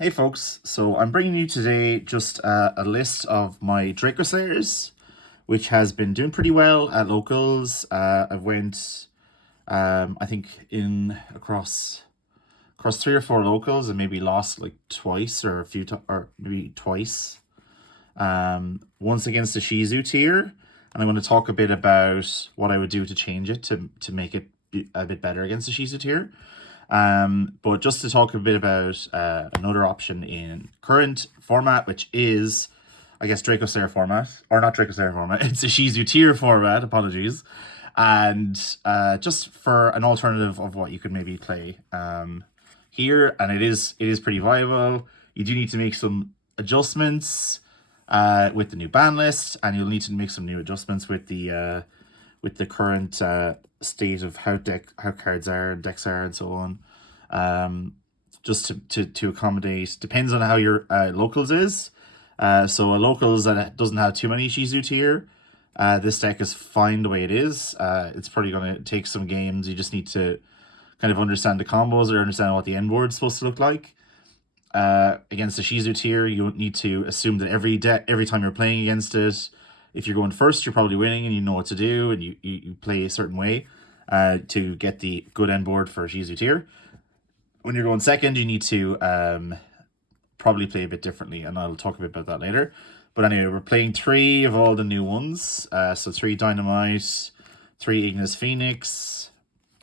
Hey folks, so I'm bringing you today just a list of my Dracoslayers, which has been doing pretty well at locals. I've went, I think across 3 or 4 locals and maybe lost like twice or or maybe twice. Once against the Ishizu Tear, and I'm going to talk a bit about what I would do to change it to make it a bit better against the Ishizu Tear. But just to talk a bit about another option in current format, which is, I guess, Dracoslayer format, or not Dracoslayer format, it's Ishizu Tear format, apologies. And just for an alternative of what you could maybe play here, and it is pretty viable. You do need to make some adjustments with the new ban list, and you'll need to make some new adjustments with the current state of how cards are, decks are, and so on. Just to accommodate, depends on how your locals is. So a locals that doesn't have too many Ishizu Tear, this deck is fine the way it is. It's probably going to take some games. You just need to kind of understand the combos or understand what the end board is supposed to look like. Against the Ishizu Tear, you need to assume that every time you're playing against it, if you're going first, you're probably winning and you know what to do, and you play a certain way to get the good end board for Ishizu Tear. When you're going second, you need to probably play a bit differently, and I'll talk a bit about that later. But anyway, we're playing 3 of all the new ones. So 3 Dynamite, 3 Ignis Phoenix,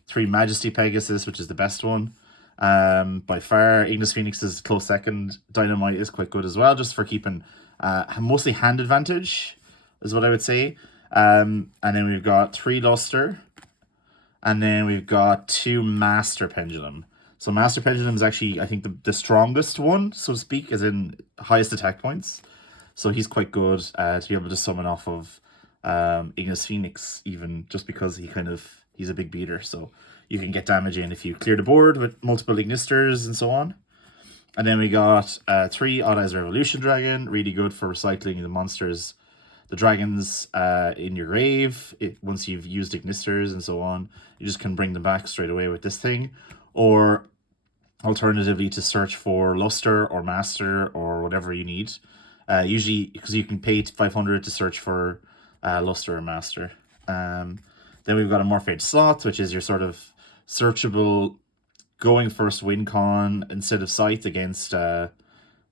3 Majesty Pegasus, which is the best one. By far, Ignis Phoenix is close second. Dynamite is quite good as well, just for keeping mostly hand advantage, is what I would say. And then we've got 3 Luster, and then we've got 2 Master Pendulum. So Master Pendulum is actually, I think, the strongest one, so to speak, as in highest attack points. So he's quite good to be able to summon off of Ignis Phoenix, even just because he's a big beater. So you can get damage in if you clear the board with multiple Ignisters and so on. And then we got 3 Odd Eyes Revolution Dragon, really good for recycling the monsters, the dragons in your grave. Once you've used Ignisters and so on, you just can bring them back straight away with this thing. Or alternatively, to search for Luster or Master or whatever you need. Usually, because you can pay 500 to search for Luster or Master. Then we've got a Morphage Sloth, which is your sort of searchable going first win con instead of Scythe against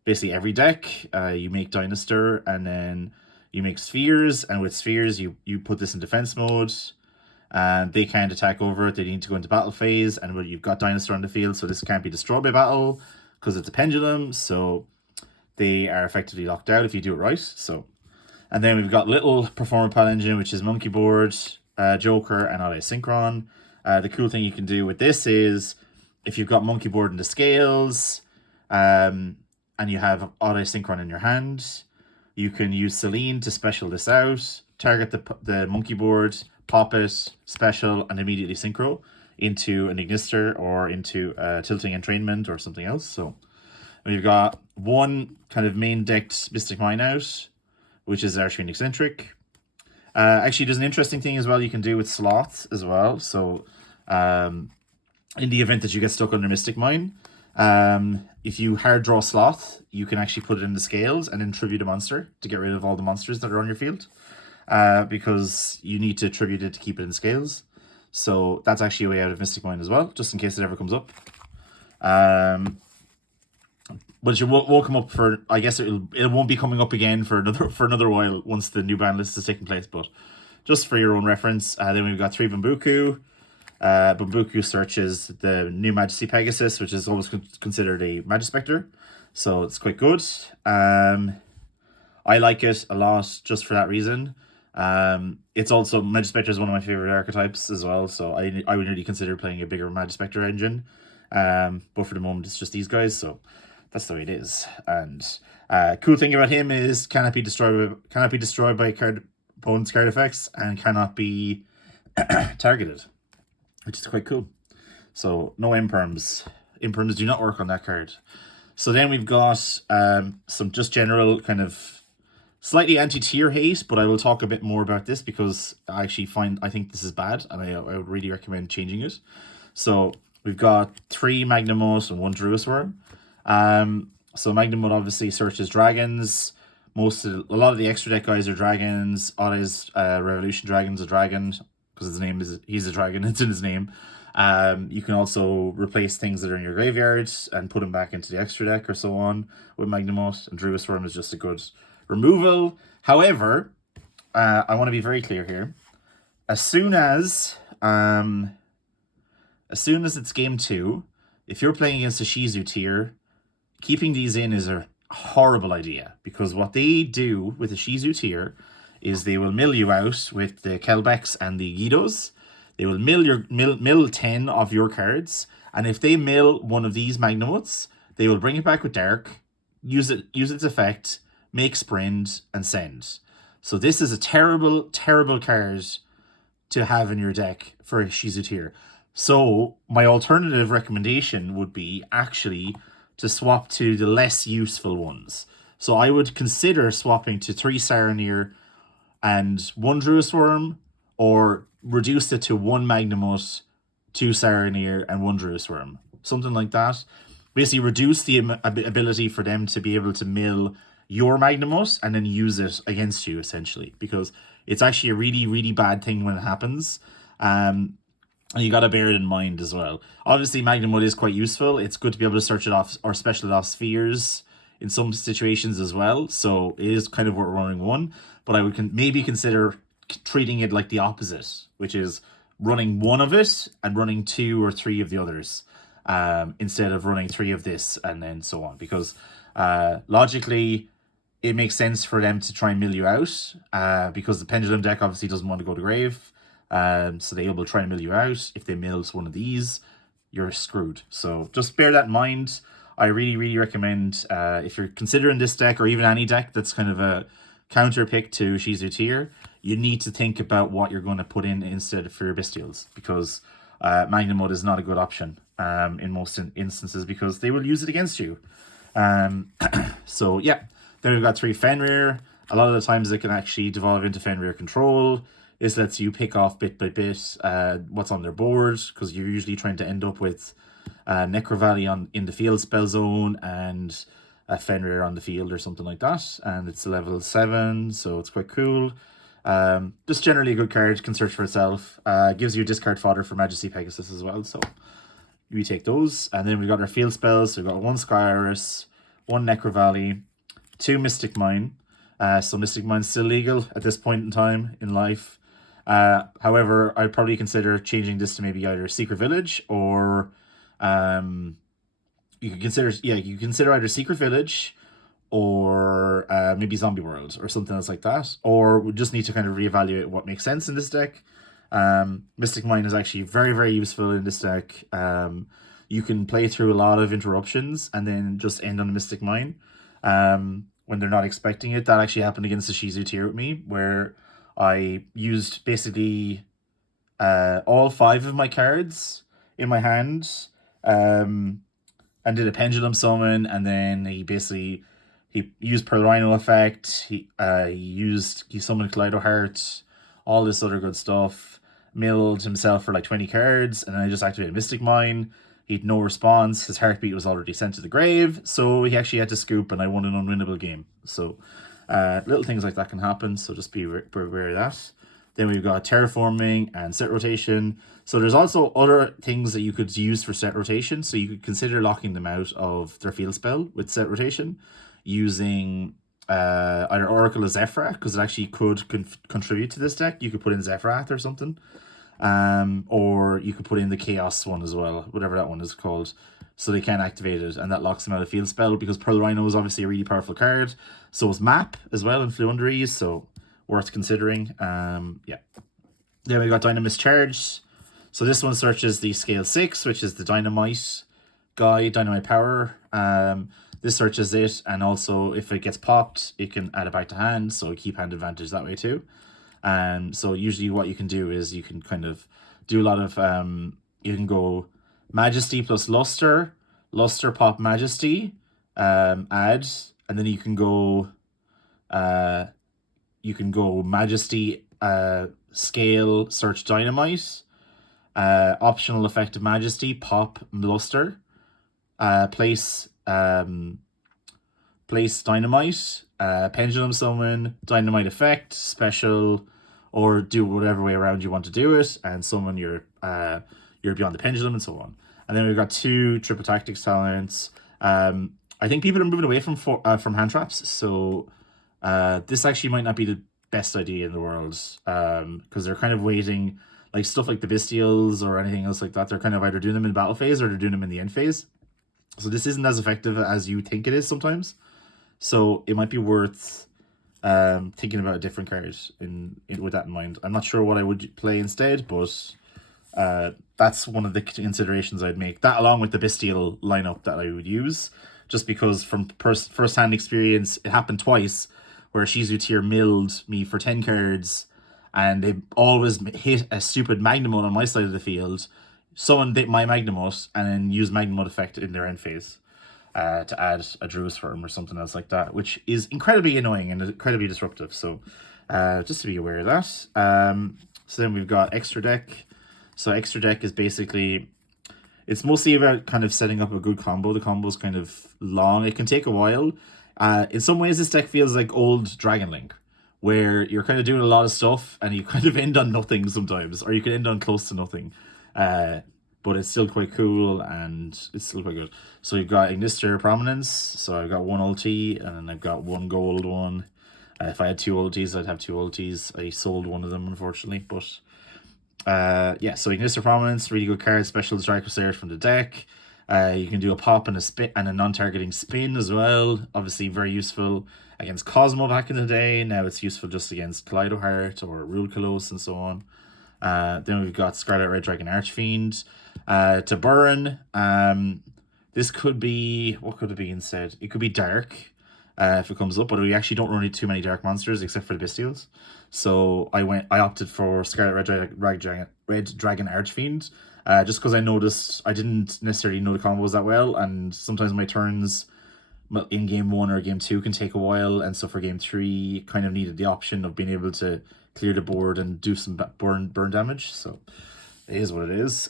basically every deck. You make Dynastor, and then you make Spheres, and with Spheres you put this in defense mode, and they can't attack over it. They need to go into battle phase, and you've got Dynastor on the field, so this can't be destroyed by battle because it's a pendulum, so they are effectively locked out if you do it right. So, and then we've got little Performer Pal Engine, which is Monkey Board, Joker, and Odd Eye Synchron. The cool thing you can do with this is, if you've got Monkey Board in the scales, and you have Odd Eye Synchron in your hand, you can use Celine to special this out, target the Monkey Board, pop it, special, and immediately synchro into an Ignister or into Tilting Entrainment or something else. So we've got one kind of main decked Mystic Mine out, which is Archfiend Eccentric. Actually, there's an interesting thing as well you can do with sloths as well. So in the event that you get stuck under Mystic Mine, if you hard draw Sloth, you can actually put it in the scales and then tribute a monster to get rid of all the monsters that are on your field. Because you need to tribute it to keep it in the scales. So that's actually a way out of Mystic Mine as well, just in case it ever comes up. But it won't come up for, I guess it won't be coming up again for another while once the new ban list is taking place. But just for your own reference, then we've got 3 Bambuku. Bambuku searches the new Majesty Pegasus, which is always considered a Magispector, so it's quite good. I like it a lot just for that reason. It's also, Magispector is one of my favorite archetypes as well, so I would really consider playing a bigger Magispector engine. But for the moment, it's just these guys, so that's the way it is. And cool thing about him is cannot be destroyed by opponent's card effects, and cannot be targeted, which is quite cool. So no imperms. Imperms do not work on that card. So then we've got some just general kind of slightly anti-tier hate, but I will talk a bit more about this because I think this is bad, and I would really recommend changing it. So we've got 3 Magnamos and 1 Druis Worm. So Magnum Mode obviously searches dragons. A lot of the extra deck guys are dragons. Otta's Revolution Dragon's a dragon because his name is, he's a dragon. It's in his name. You can also replace things that are in your graveyard and put them back into the extra deck or so on with Magnum Mode. And Druid Swarm is just a good removal. However, I want to be very clear here. As soon as it's game 2, if you're playing against a Ishizu Tear, keeping these in is a horrible idea, because what they do with the Ishizu Tear is they will mill you out with the Kelbecks and the Guidos. They will mill 10 of your cards, and if they mill one of these Magnamotes, they will bring it back with Dark, use its effect, make Sprint, and send. So this is a terrible, terrible card to have in your deck for Ishizu Tear. So my alternative recommendation would be actually to swap to the less useful ones. So I would consider swapping to 3 Saronir and 1 Druid Swarm, or reduce it to 1 Magnamote, 2 Saronir, and 1 Druid Swarm. Something like that. Basically reduce the ability for them to be able to mill your Magnamote and then use it against you, essentially, because it's actually a really, really bad thing when it happens. And you got to bear it in mind as well. Obviously, Magnum Mode is quite useful. It's good to be able to search it off or special it off spheres in some situations as well. So it is kind of worth running 1. But I would maybe consider treating it like the opposite, which is running 1 of it and running 2 or 3 of the others, instead of running 3 of this and then so on. Because logically, it makes sense for them to try and mill you out, because the Pendulum deck obviously doesn't want to go to grave. So they will try and mill you out. If they mill one of these, you're screwed. So just bear that in mind. I really, really recommend, if you're considering this deck or even any deck that's kind of a counter pick to Ishizu Tear, you need to think about what you're going to put in instead for your Bystials, because Magnum Mode is not a good option in most instances, because they will use it against you. So yeah, then we've got 3 Fenrir. A lot of the times it can actually devolve into Fenrir control. This lets you pick off bit by bit what's on their board, because you're usually trying to end up with Necro Valley in the field spell zone and a Fenrir on the field or something like that. And it's a level 7, so it's quite cool. Just generally a good card, can search for itself. Gives you discard fodder for Majesty Pegasus as well, so we take those. And then we've got our field spells. So we've got 1 Sky Iris, 1 Necro Valley, 2 Mystic Mine. So Mystic Mine's still legal at this point in time in life. However, I'd probably consider changing this to maybe either Secret Village or you can consider either Secret Village or maybe Zombie World or something else like that. Or we just need to kind of reevaluate what makes sense in this deck. Mystic Mine is actually very, very useful in this deck. You can play through a lot of interruptions and then just end on a Mystic Mine when they're not expecting it. That actually happened against the Ishizu Tear with me, where I used basically all 5 of my cards in my hand and did a Pendulum Summon, and then he used Pearl Rhino effect, he summoned Kaleido Heart, all this other good stuff, milled himself for like 20 cards, and then I just activated Mystic Mine. He'd no response, his heartbeat was already sent to the grave, so he actually had to scoop, and I won an unwinnable game. So little things like that can happen, so just be aware of that. Then we've got terraforming and set rotation. So there's also other things that you could use for set rotation. So you could consider locking them out of their field spell with set rotation, using either Oracle or Zephyrath, because it actually could contribute to this deck. You could put in Zephyrath or something. Or you could put in the Chaos one as well, whatever that one is called, so they can activate it, and that locks them out of field spell, because Pearl Rhino is obviously a really powerful card. So is Map as well in Fluenderies, so worth considering. Yeah. Then we got Dynamis Charge. So this one searches the scale 6, which is the Dynamite guy, Dynamite Power. This searches it, and also if it gets popped, it can add it back to hand, so keep hand advantage that way too. So usually what you can do is you can kind of do a lot of, you can go Majesty plus Luster, Luster pop Majesty, add, and then you can go Majesty, scale, search Dynamite, optional effect of Majesty, pop Luster, place place Dynamite, Pendulum Summon, Dynamite Effect, Special, or do whatever way around you want to do it, and summon your Beyond the Pendulum and so on. And then we've got 2 Triple Tactics talents. I think people are moving away from hand traps, so this actually might not be the best idea in the world, because they're kind of waiting, like stuff like the Bystials or anything else like that. They're kind of either doing them in battle phase or they're doing them in the end phase. So this isn't as effective as you think it is sometimes. So it might be worth thinking about a different card with that in mind. I'm not sure what I would play instead, but that's one of the considerations I'd make. That along with the Bystial lineup that I would use, just because from first-hand experience, it happened twice where Ishizu Tear milled me for 10 cards, and they always hit a stupid Magnamut on my side of the field, summon my Magnamut, and then use Magnamut effect in their end phase to add a Druid's Firm or something else like that, which is incredibly annoying and incredibly disruptive. So just to be aware of that. So then we've got Extra Deck. So Extra Deck is basically, it's mostly about kind of setting up a good combo. The combo's kind of long. It can take a while. In some ways, this deck feels like old Dragon Link, where you're kind of doing a lot of stuff and you kind of end on nothing sometimes, or you can end on close to nothing. But it's still quite cool and it's still quite good. So you've got Ignister Prominence. So I've got 1 ulti and then I've got 1 gold one. If I had 2 ultis, I'd have 2 ultis. I sold one of them, unfortunately, but yeah, so Ignister Prominence, really good card. Special Dracoslayer from the deck. You can do a pop and a spin and a non-targeting spin as well. Obviously very useful against Cosmo back in the day. Now it's useful just against Kaleido Heart or Rule Colossus and so on. Then we've got Scarlet Red Dragon Archfiend. To burn, this could be, what could it be instead? It could be Dark if it comes up, but we actually don't run too many Dark monsters except for the Bystials. So I opted for Scarlet Red Dragon Archfiend, just because I noticed I didn't necessarily know the combos that well, and sometimes my turns in game 1 or game 2 can take a while, and so for game 3 kind of needed the option of being able to clear the board and do some burn damage. So it is what it is.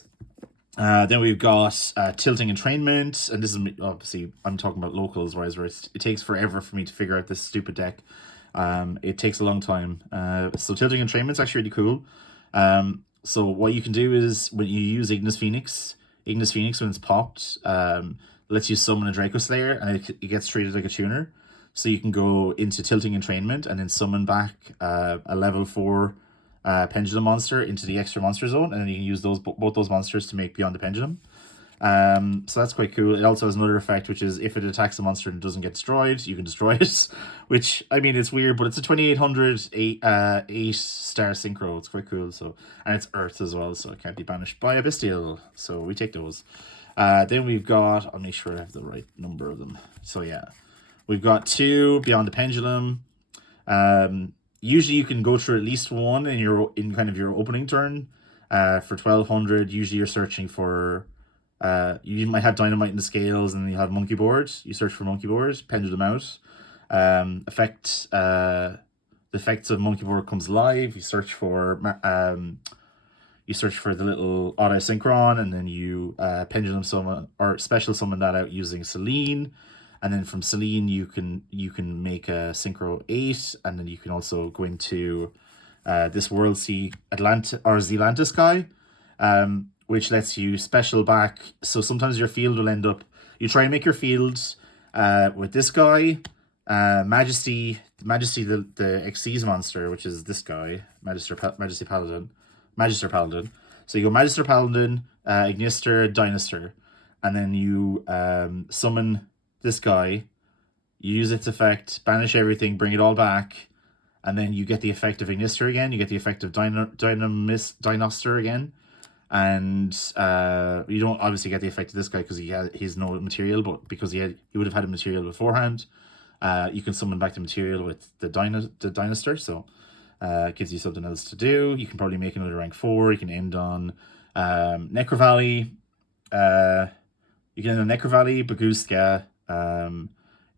Then we've got Tilting Entrainment, and this is obviously, I'm talking about locals, whereas it takes forever for me to figure out this stupid deck. It takes a long time. So Tilting Entrainment's actually really cool. So what you can do is when you use Ignis Phoenix when it's popped, lets you summon a Dracoslayer, and it gets treated like a tuner. So you can go into Tilting Entrainment and then summon back a level 4 Pendulum monster into the extra monster zone, and then you can use both those monsters to make Beyond the Pendulum. So that's quite cool. It also has another effect, which is if it attacks a monster and doesn't get destroyed, you can destroy it. Which, I mean, it's weird, but it's a 2800 8-star synchro. It's quite cool. So, and it's Earth as well, so it can't be banished by a Bystial. So we take those. Then we've got, I'll make sure I have the right number of them. So yeah, we've got 2 Beyond the Pendulum. Usually you can go through at least 1 in kind of your opening turn. For 1200, usually you're searching for, you might have Dynamite in the Scales, and then you have Monkey Board. You search for Monkey Board, Pendulum out. The effects of Monkey Board comes live. You search for the little auto synchron, and then you pendulum summon or special summon that out using Selene. And then from Selene, you can make a Synchro 8, and then you can also go into this World Sea Zelantis guy, which lets you special back. So sometimes your field will end up, you try and make your fields with this guy, Majesty the Xyz monster, which is this guy, Magister Paladin. So you go Magister Paladin, Ignister, Dynaster, and then you summon this guy, you use its effect, banish everything, bring it all back, and then you get the effect of Ignister again, you get the effect of Dynaster again, and you don't obviously get the effect of this guy because he's no material, but because he would have had a material beforehand, you can summon back the material with the Dynaster, so it gives you something else to do. You can probably make another rank 4, you can end on Necro Valley, Baguska,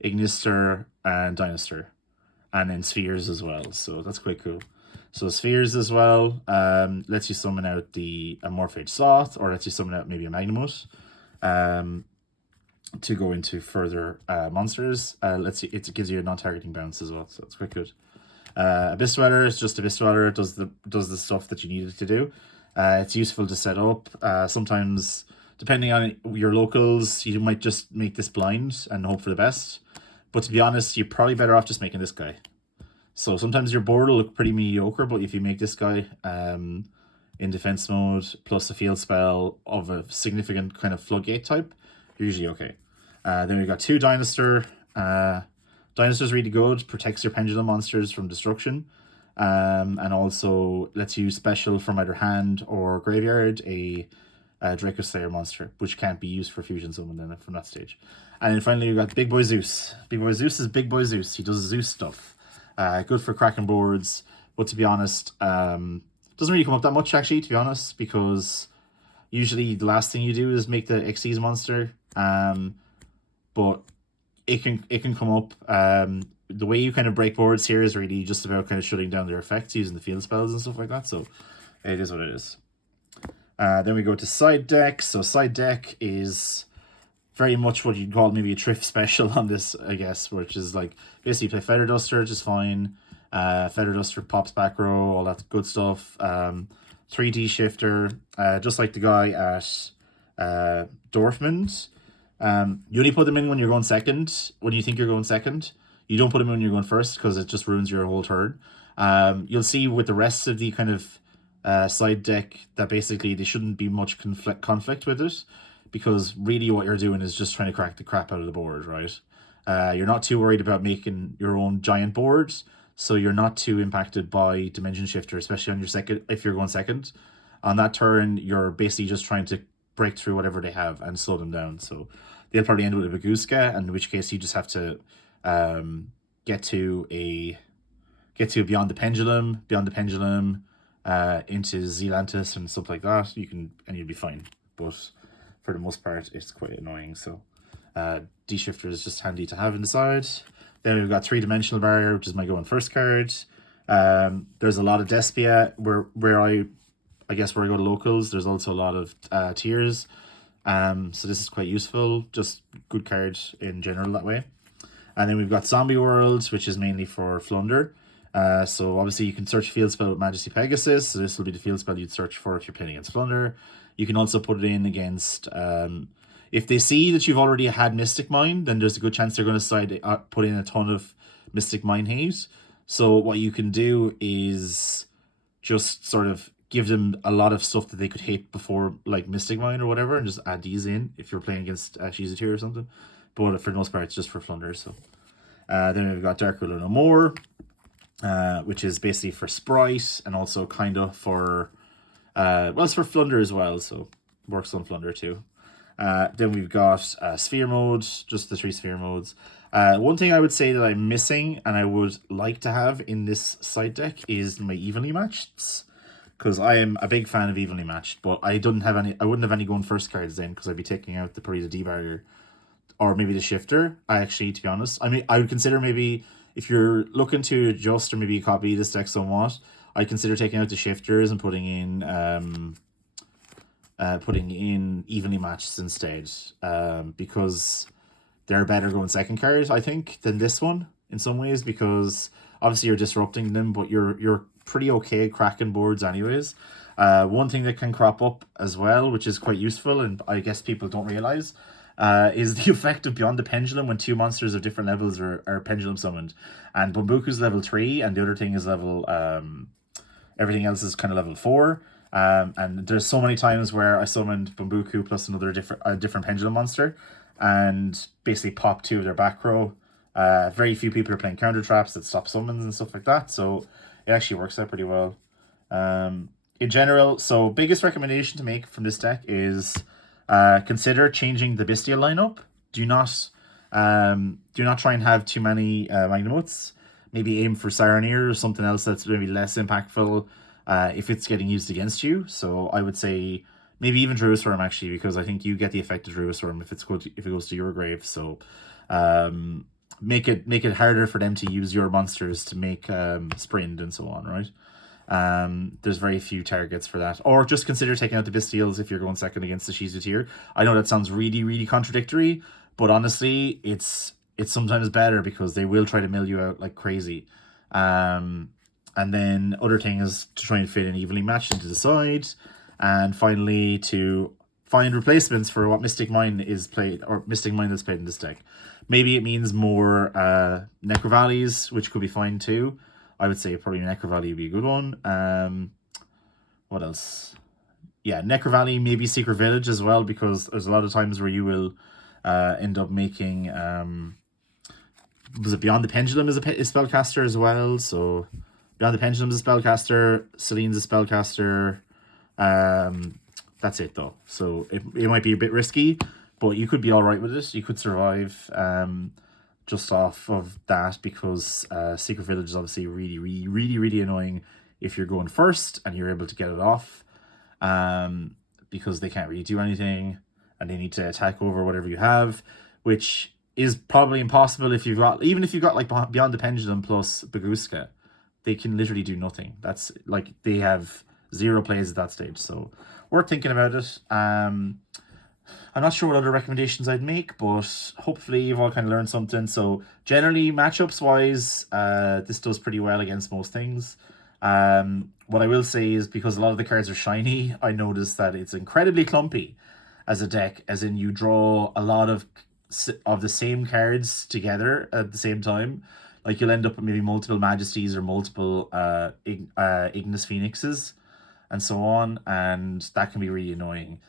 Ignister, and Dynaster, and then Spheres as well, so that's quite cool. So Spheres as well lets you summon out the Morphage Sloth, or lets you summon out maybe a Magnamut. to go into further monsters. Let's see, it gives you a non-targeting bounce as well, so it's quite good. Abyss Dweller is just Abyss Dweller. It does the stuff that you need it to do. It's useful to set up. Sometimes, depending on your locals, you might just make this blind and hope for the best. But to be honest, you're probably better off just making this guy. So sometimes your board will look pretty mediocre, but if you make this guy in defense mode, plus a field spell of a significant kind of floodgate type, you're usually okay. Then we've got 2 Dinosaur. Dinosaur's really good, protects your pendulum monsters from destruction, and also lets you special from either hand or graveyard a Dracoslayer monster, which can't be used for fusion summon then from that stage. And then finally we've got Big Boy Zeus. Big Boy Zeus is Big Boy Zeus. He does Zeus stuff. Good for cracking boards, but to be honest, doesn't really come up that much actually, to be honest, because usually the last thing you do is make the Xyz monster, but it can come up. The way you kind of break boards here is really just about kind of shutting down their effects using the field spells and stuff like that, so it is what it is. Then we go to side deck. So side deck is very much what you'd call maybe a Thrift special on this, I guess, which is like basically play Feather Duster, just fine. Feather Duster pops back row, all that good stuff. 3D shifter, just like the guy at Dorfman's. You only put them in when you're going second, when you think you're going second. You don't put them in when you're going first because it just ruins your whole turn. You'll see with the rest of the kind of side deck that basically there shouldn't be much conflict with it, because really what you're doing is just trying to crack the crap out of the board, right? You're not too worried about making your own giant boards, so you're not too impacted by Dimension Shifter, especially on your second, if you're going second. On that turn, you're basically just trying to break through whatever they have and slow them down. So they'll probably end with a Baguska, in which case you just have to get to Beyond the Pendulum, into Zelantis and stuff like that. You'll be fine. But for the most part, it's quite annoying. So D-Shifter is just handy to have in the side. Then we've got 3-dimensional barrier, which is my going first card. There's a lot of Despia where I guess where I go to locals. There's also a lot of tiers. So this is quite useful. Just good card in general that way. And then we've got Zombie World, which is mainly for Flunder. So obviously you can search field spell with Majesty Pegasus. So this will be the field spell you'd search for if you're playing against Flunder. You can also put it in against... if they see that you've already had Mystic Mine, then there's a good chance they're going to put in a ton of Mystic Mine hate. So what you can do is just sort of give them a lot of stuff that they could hate before, like Mystic Mine or whatever, and just add these in if you're playing against Ishizu Tear or something. But for the most part, it's just for Flunder. So then we've got Dark Ruler No More, which is basically for Sprite and also kind of for... well, it's for Flunder as well, so works on Flunder too. Then we've got Sphere Mode, just the 3 Sphere Modes. One thing I would say that I'm missing and I would like to have in this side deck is my Evenly Matched, because I am a big fan of Evenly Matched, but I wouldn't have any going first cards then, because I'd be taking out probably the D-Barrier or maybe the Shifter. To be honest, I mean, I would consider maybe if you're looking to adjust or maybe copy this deck somewhat, I'd consider taking out the Shifters and putting in Evenly Matched instead, because they're better going second cards, I think, than this one in some ways, because obviously you're disrupting them, but you're pretty okay cracking boards anyways. One thing that can crop up as well, which is quite useful, and I guess people don't realize, is the effect of Beyond the Pendulum when 2 monsters of different levels are pendulum summoned. And Bambuku's level 3, and the other thing is level... everything else is kind of level 4. And there's so many times where I summoned Bambuku plus another different pendulum monster and basically popped 2 of their back row. Very few people are playing counter traps that stop summons and stuff like that, so it actually works out pretty well. In general, so biggest recommendation to make from this deck is consider changing the Bystial lineup. Do not try and have too many Magnamuts. Maybe aim for Sireneer or something else that's maybe less impactful if it's getting used against you. So I would say maybe even Druisworm actually, because I think you get the effect of Druisworm if it goes to your grave. So make it harder for them to use your monsters to make sprint and so on, right? There's very few targets for that. Or just consider taking out the Bystials if you're going second against the Ishizu Tear. I know that sounds really, really contradictory, But honestly, it's sometimes better because they will try to mill you out like crazy. And then other thing is to try and fit an evenly matched into the side. And finally, to find replacements for what Mystic Mine is played, or Mystic Mine that's played in this deck. Maybe it means more Necro Valleys, which could be fine too. I would say probably Necro Valley would be a good one. What else? Yeah, Necro Valley, maybe Secret Village as well, because there's a lot of times where you will end up making... was it Beyond the Pendulum is a spellcaster as well? So Beyond the Pendulum is a spellcaster, Celine's a spellcaster. That's it though. So it might be a bit risky, but you could be all right with it. You could survive just off of that, because Secret Village is obviously really annoying if you're going first and you're able to get it off, because they can't really do anything and they need to attack over whatever you have, which is probably impossible if you've got, even if you've got like Beyond the Pendulum plus Baguska, they can literally do nothing. That's like, they have 0 plays at that stage, so worth thinking about it. I'm not sure what other recommendations I'd make, but hopefully you've all kind of learned something. So generally, matchups wise, this does pretty well against most things. What I will say is, because a lot of the cards are shiny, I noticed that it's incredibly clumpy as a deck, as in you draw a lot of the same cards together at the same time. Like you'll end up with maybe multiple Majesties or multiple Ignis Phoenixes and so on, and that can be really annoying.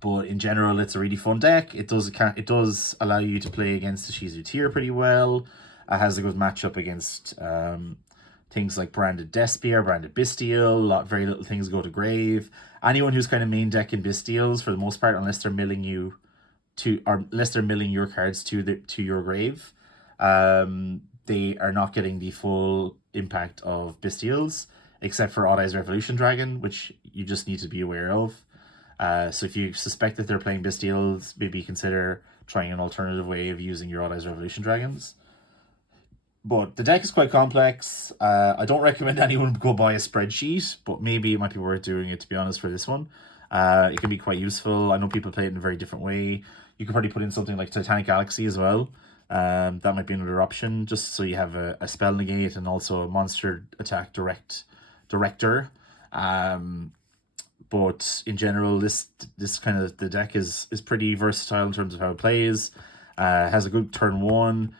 But in general, it's a really fun deck. It does allow you to play against the Ishizu Tear pretty well. It has a good matchup against things like Branded Despia, Branded Bystial. Very little things go to grave. Anyone who's kind of main deck in Bystials, for the most part, unless they're milling you to, or unless they're milling your cards to your grave, they are not getting the full impact of Bystials, except for Odd Eyes Revolution Dragon, which you just need to be aware of. So if you suspect that they're playing Bystials, maybe consider trying an alternative way of using your Odd Eyes Revolution Dragons. But the deck is quite complex. I don't recommend anyone go buy a spreadsheet, but maybe it might be worth doing it, to be honest, for this one. It can be quite useful. I know people play it in a very different way. You could probably put in something like Titanic Galaxy as well. That might be another option, just so you have a spell negate and also a monster attack director. But in general, this kind of, the deck is pretty versatile in terms of how it plays. Has a good turn 1.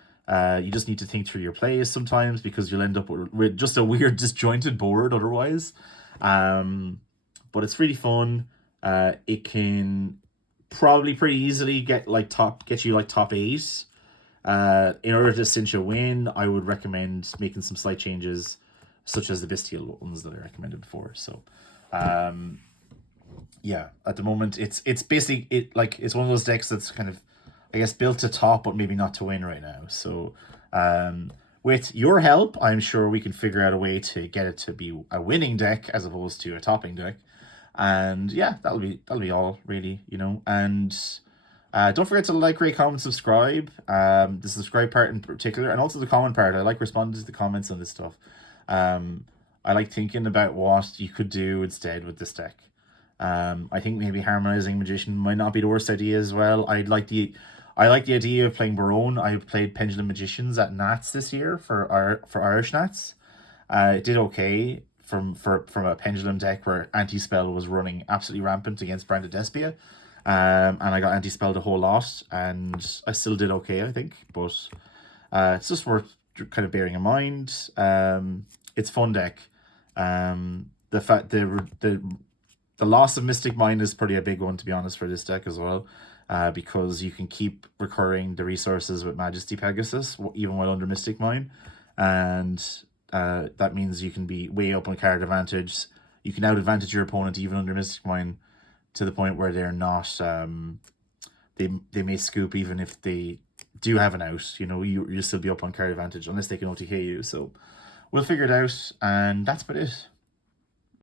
You just need to think through your plays sometimes, because you'll end up with just a weird disjointed board otherwise. But it's really fun. It can probably pretty easily get you like top 8. In order to cinch a win, I would recommend making some slight changes, such as the Bystial ones that I recommended before. So yeah, at the moment it's basically it's one of those decks that's kind of, I guess, built to top, but maybe not to win right now. So with your help, I'm sure we can figure out a way to get it to be a winning deck as opposed to a topping deck. And yeah, that'll be all really, and don't forget to like, rate, comment, subscribe. The subscribe part in particular, and also the comment part. I like responding to the comments on this stuff. I like thinking about what you could do instead with this deck. I think maybe harmonizing Magician might not be the worst idea as well. I like the idea of playing Barone. I played Pendulum Magicians at Nats this year for Irish Nats. It did okay from a Pendulum deck where Anti-Spell was running absolutely rampant against Branded Despia. And I got anti-spelled a whole lot, and I still did okay, I think. But it's just worth kind of bearing in mind. It's fun deck. The fact the loss of Mystic Mine is pretty a big one, to be honest, for this deck as well. Because you can keep recurring the resources with Majesty Pegasus even while under Mystic Mine, and that means you can be way up on card advantage. You can out advantage your opponent even under Mystic Mine, to the point where they're not, they may scoop even if they do have an out. You'll still be up on card advantage unless they can OTK you. So we'll figure it out, and that's about it.